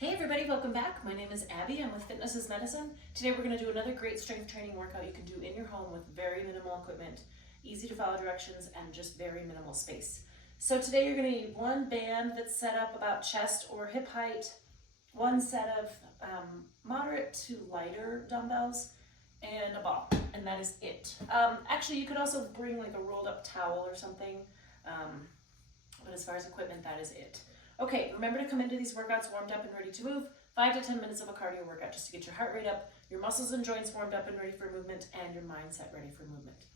Hey everybody, welcome back. My name is Abby. I'm with Fitness is Medicine. Today we're going to do another great strength training workout you can do in your home with very minimal equipment, easy to follow directions, and just very minimal space. So today you're going to need one band that's set up about chest or hip height, one set of moderate to lighter dumbbells, and a ball, and that is it. Actually, you could also bring like a rolled up towel or something, but as far as equipment, that is it. Okay, remember to come into these workouts warmed up and ready to move. 5 to 10 minutes of a cardio workout just to get your heart rate up, your muscles and joints warmed up and ready for movement, and your mindset ready for movement.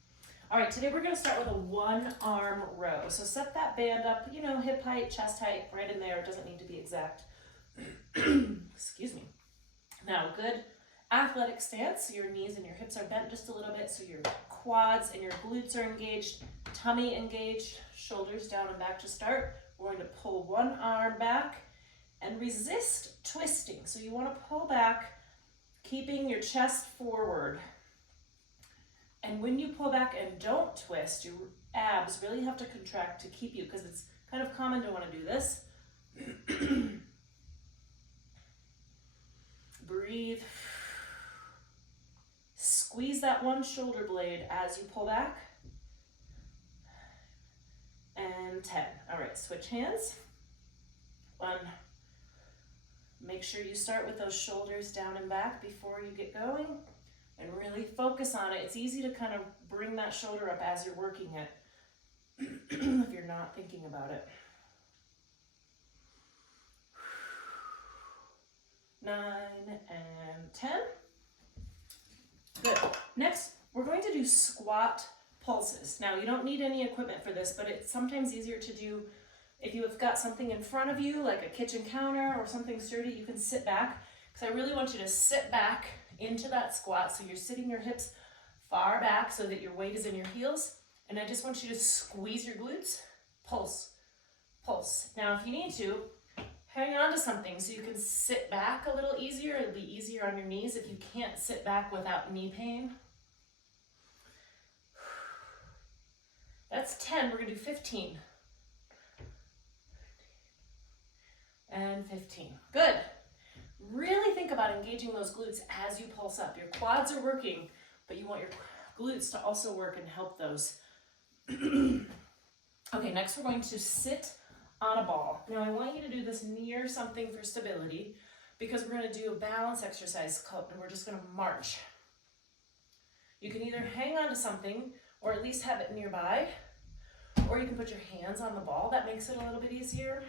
All right, today we're going to start with a one-arm row. So set that band up, hip height, chest height, right in there. It doesn't need to be exact. Excuse me. Now, good athletic stance. Your knees and your hips are bent just a little bit, so your quads and your glutes are engaged, tummy engaged, shoulders down and back to start. We're going to pull one arm back and resist twisting. So you want to pull back, keeping your chest forward. And when you pull back and don't twist, your abs really have to contract to keep you, because it's kind of common to want to do this. Breathe. Squeeze that one shoulder blade as you pull back. And 10. All right, switch hands. 1. Make sure you start with those shoulders down and back before you get going, and really focus on it. It's easy to kind of bring that shoulder up as you're working it if you're not thinking about it. 9 and 10. Good. Next, we're going to do squat pulses. Now, you don't need any equipment for this, but it's sometimes easier to do if you have got something in front of you, like a kitchen counter or something sturdy. You can sit back, because I really want you to sit back into that squat, so you're sitting your hips far back so that your weight is in your heels, and I just want you to squeeze your glutes, pulse, pulse. Now, if you need to, hang on to something so you can sit back a little easier. It'll be easier on your knees if you can't sit back without knee pain. That's 10. We're going to do 15. And 15. Good. Really think about engaging those glutes as you pulse up. Your quads are working, but you want your glutes to also work and help those. Okay, next we're going to sit on a ball. Now I want you to do this near something for stability, because we're going to do a balance exercise and we're just going to march. You can either hang on to something or at least have it nearby, or you can put your hands on the ball. That makes it a little bit easier.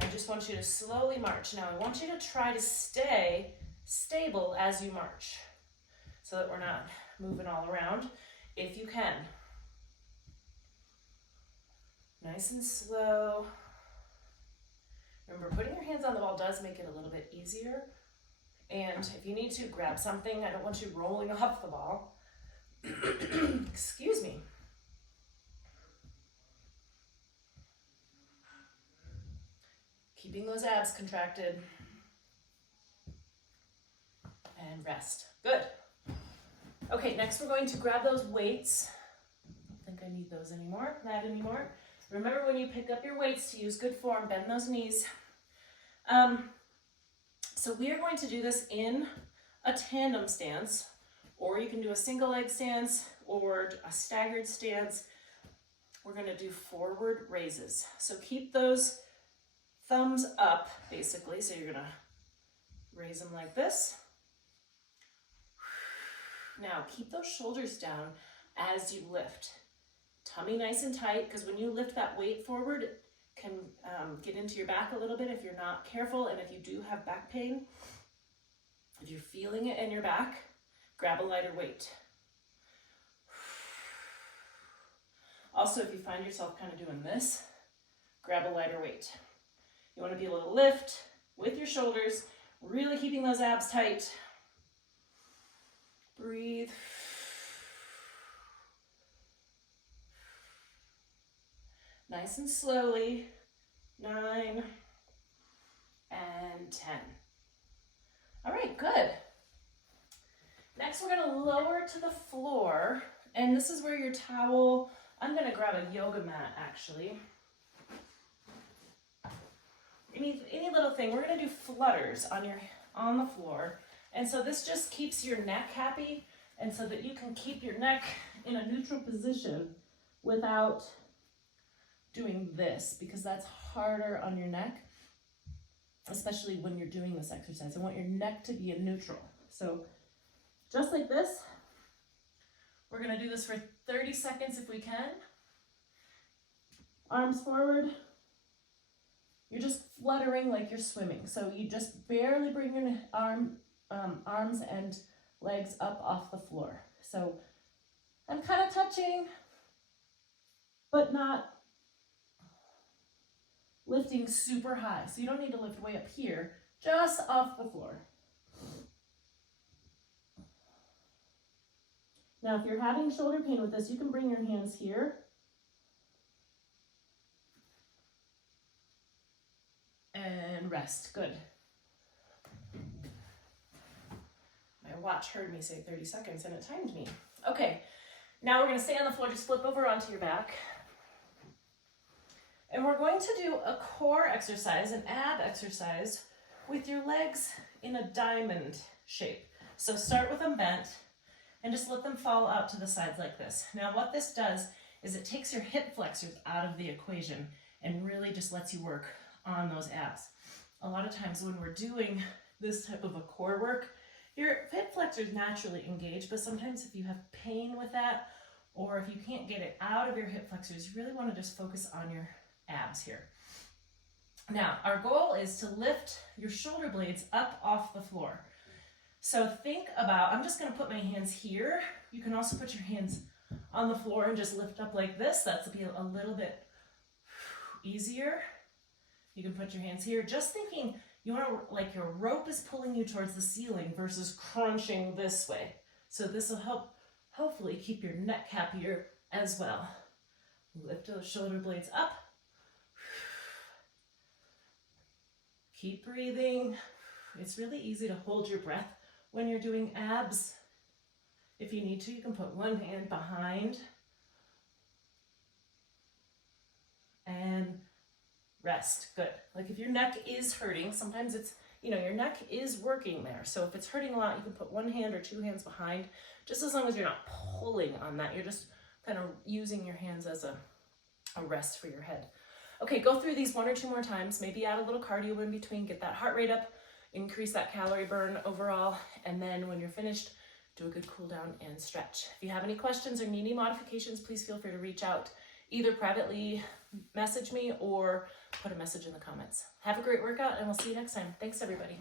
I just want you to slowly march. Now I want you to try to stay stable as you march, so that we're not moving all around, if you can. Nice and slow. Remember, putting your hands on the ball does make it a little bit easier. And if you need to, grab something. I don't want you rolling off the ball. Excuse me. Keeping those abs contracted. And rest. Good. Okay, next we're going to grab those weights. I don't think I need those anymore. Not anymore. Remember, when you pick up your weights, to use good form, bend those knees. So we are going to do this in a tandem stance, or you can do a single leg stance or a staggered stance. We're going to do forward raises. So keep those thumbs up, basically. So you're going to raise them like this. Now keep those shoulders down as you lift. Tummy nice and tight, because when you lift that weight forward, it can get into your back a little bit if you're not careful. And if you do have back pain, if you're feeling it in your back, grab a lighter weight. Also, if you find yourself kind of doing this, grab a lighter weight. You want to be able to lift with your shoulders, really keeping those abs tight. Breathe. Nice and slowly. 9 and 10. All right, good. Next, we're going to lower to the floor, and this is where your towel, I'm going to grab a yoga mat actually. any little thing. We're gonna do flutters on the floor. And so this just keeps your neck happy, and so that you can keep your neck in a neutral position without doing this, because that's harder on your neck, especially when you're doing this exercise. I want your neck to be in neutral. So just like this, we're gonna do this for 30 seconds if we can. Arms forward. You're just fluttering like you're swimming. So you just barely bring your arms and legs up off the floor. So I'm kind of touching, but not lifting super high. So you don't need to lift way up here, just off the floor. Now, if you're having shoulder pain with this, you can bring your hands here. And rest, good. My watch heard me say 30 seconds and it timed me. Okay, now we're gonna stay on the floor, just flip over onto your back. And we're going to do a core exercise, an ab exercise, with your legs in a diamond shape. So start with them bent and just let them fall out to the sides like this. Now what this does is it takes your hip flexors out of the equation and really just lets you work on those abs. A lot of times when we're doing this type of a core work, your hip flexors naturally engage, but sometimes if you have pain with that, or if you can't get it out of your hip flexors, you really want to just focus on your abs here. Now, our goal is to lift your shoulder blades up off the floor. So think about, I'm just going to put my hands here. You can also put your hands on the floor and just lift up like this. That's be a little bit easier. You can put your hands here. Just thinking, you want to, like your rope is pulling you towards the ceiling versus crunching this way. So this will help, hopefully, keep your neck happier as well. Lift those shoulder blades up. Keep breathing. It's really easy to hold your breath when you're doing abs. If you need to, you can put one hand behind and rest. Good. Like if your neck is hurting, sometimes it's, your neck is working there. So if it's hurting a lot, you can put one hand or two hands behind, just as long as you're not pulling on that. You're just kind of using your hands as a rest for your head. Okay, go through these one or two more times, maybe add a little cardio in between, get that heart rate up, increase that calorie burn overall, and then when you're finished, do a good cool down and stretch. If you have any questions or need any modifications, please feel free to reach out, either privately message me or put a message in the comments. Have a great workout and we'll see you next time. Thanks everybody.